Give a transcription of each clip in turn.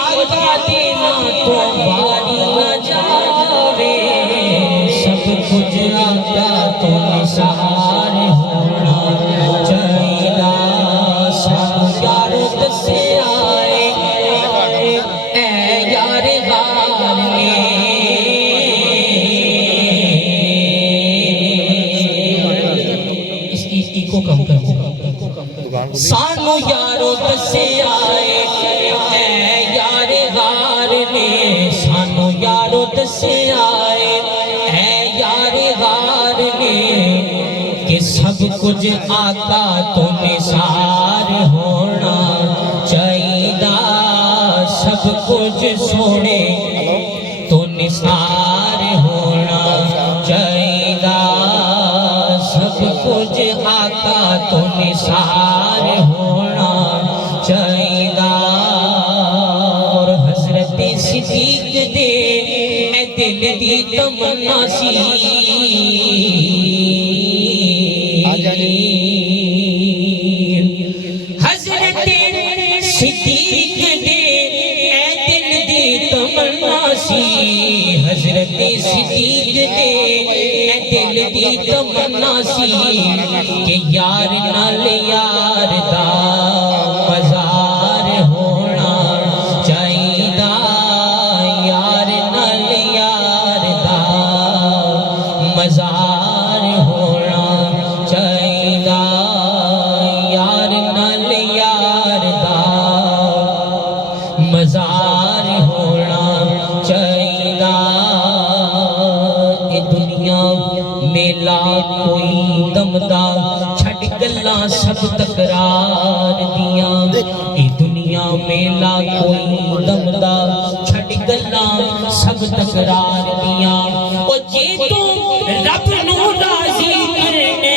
आका देना तो वारी न जावे सब कुछ आका तो निसार होना चाहिदा सानू यार दसे आए ऐ यार गाल में इसकी इको कम कर सानू यारो दसे आए ऐ यार गार ने सानू यारो दसे आए ऐ यार गार ने कि सब कुछ आका तो निसार होना चाहिदा सब कुछ सोने तो निसार होना चाहिदा सब कुछ आका तो निसार होना चाहिदा और हजरत सिद्दीक दे ए दिल दी तमन्ना सी हजरत सिद्दीक दे ए दिल दी तमन्ना सी हजरत सिद्दीक दे ए दिल दी तमन्ना सी कि यार नाल यार दा मज़ार होना चाहिदा यार नाल यार दा मज़ार होना चाहिदा यार नाल यार दा मज़ार होना चाहिदा ए दुनिया मेला कोई दमदा छड़ गल्लां सब तकरार दियां ए दुनिया मेला कोई दमदा छड़ गल्लां सब तकरार दियां ओ जे तू रब नू राजी करने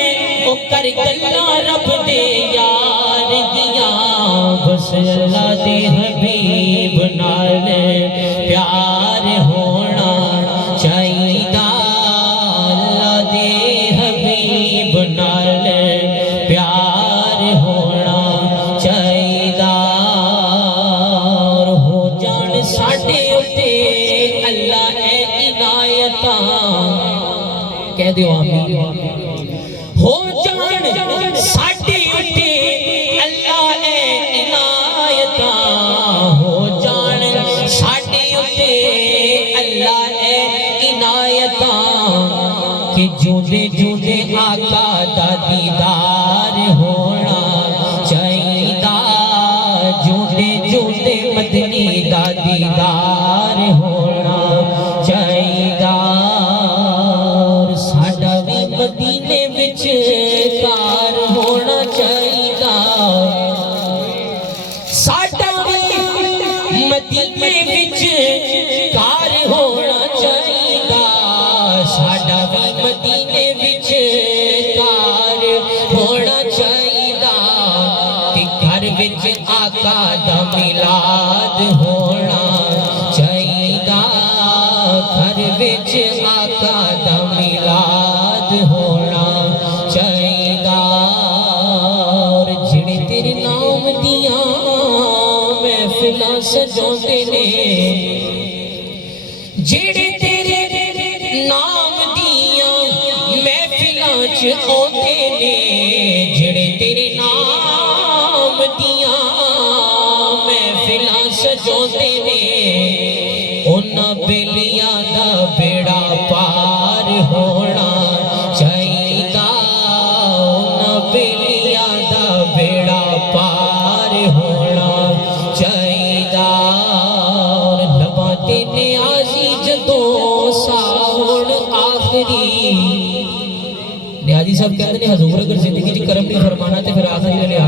ओ कर गल्लां रब दे यार दियां बस अल्लाह दे हबीब नाल प्यार होना चाहिदा अल्लाह दे हबीब नाल प्यार होना चाहिदा और हो जान साडे उत्ते अल्लाह ए इनायतां कह दियो आमीन हो जान साडे उत्ते अल्लाह ए इनायतां हो जान साडे उत्ते अल्लाह ए इनायतां कि जूदे जूदे आका दा दीदार होना चाहिदा जूदे जूदे मदनी दा दीदार होना चाहिदा और साडा भी मदीने विच कार होना चाहिदा साडा भी मदीने विच कार होना चाहिदा साडा भी मदीने विच कार होना चाहिदा ते घर विच आका दा मिलाद होना चाहिदा घर विच आका दा मिलाद होना चाहिदा और जिहड़े तेरे नाम दियां महफिलां सजाउंदे ने जिहड़े तेरे नाम दियां महफिलां च आउंदे ने जिहड़े तेरे नाम दियां महफिलां सजाउंदे ने उन्हां बेलियां दा बेड़ा पार होना चाहिदा उन्हां बेलियां दा बेड़ा पार होना चाहिदा और लबां ते नियाज़ी जदों साउण आखिरी नियाज़ी साहब कहते हैं हजूर अगर जिंदगी च करम नहीं फरमाना तो फिर आखिरी